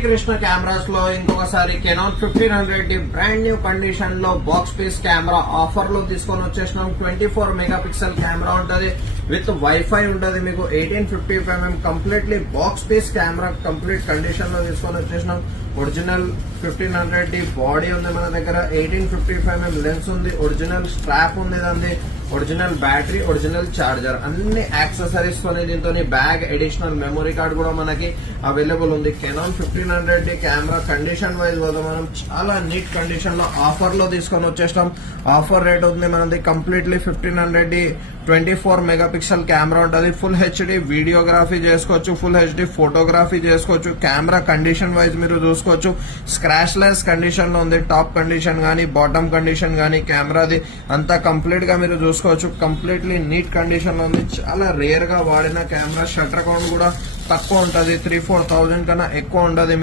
Krishna cameras లో ఇంకొకసారి Canon 1500 brand new condition లో బాక్స్ పీస్ కెమెరా ఆఫర్ లో తీసుకొని వచ్చేసినాం. 24 మెగాపిక్సెల్ కెమెరా ఉంటది విత్ వైఫై ఉంటది. మీకు 1855mm completely box piece camera complete condition లో తీసుకొని వచ్చేసినాం. ఒరిజినల్ 1500 బాడీ ఉంది మన దగ్గర. 1855mm లెన్స్ ఉంది. ఒరిజినల్ స్ట్రాప్ ఉంది దాన్ని. ఒరిజినల్ బ్యాటరీ, ఒరిజినల్ చార్జర్, అన్ని యాక్సెసరీస్ తోని దీంతో బ్యాగ్, అడిషనల్ మెమరీ కార్డ్ కూడా మనకి అవైలబుల్ ఉంది. కెనాన్ 1500 కెమెరా కండిషన్ వైజ్ పోతే మనం చాలా నీట్ కండిషన్ లో ఆఫర్ లో తీసుకొని వచ్చేస్తాం. ఆఫర్ రేట్ ఉంది మనది కంప్లీట్లీ 1500 24 మెగాపిక్సెల్ కెమెరా ఉంటుంది. ఫుల్ హెచ్డి వీడియోగ్రఫీ చేసుకోవచ్చు, ఫుల్ హెచ్డి ఫోటోగ్రఫీ చేసుకోవచ్చు. కెమెరా కండిషన్ వైజ్ మీరు చూసుకోవచ్చు, స్క్రాచ్ లెస్ కండిషన్ లో ఉంది. టాప్ కండిషన్ గానీ, బాటమ్ కండిషన్ గానీ కెమెరాది అంతా కంప్లీట్ గా మీరు చూసుకోవచ్చు. కంప్లీట్లీ నీట్ కండిషన్ లో ఉంది. చాలా రేర్ గా వాడిన కెమెరా. షట్టర్ కౌంట్ కూడా తక్కువ ఉంటుంది, 3-4 థౌసండ్ కన్నా ఎక్కువ ఉండదు.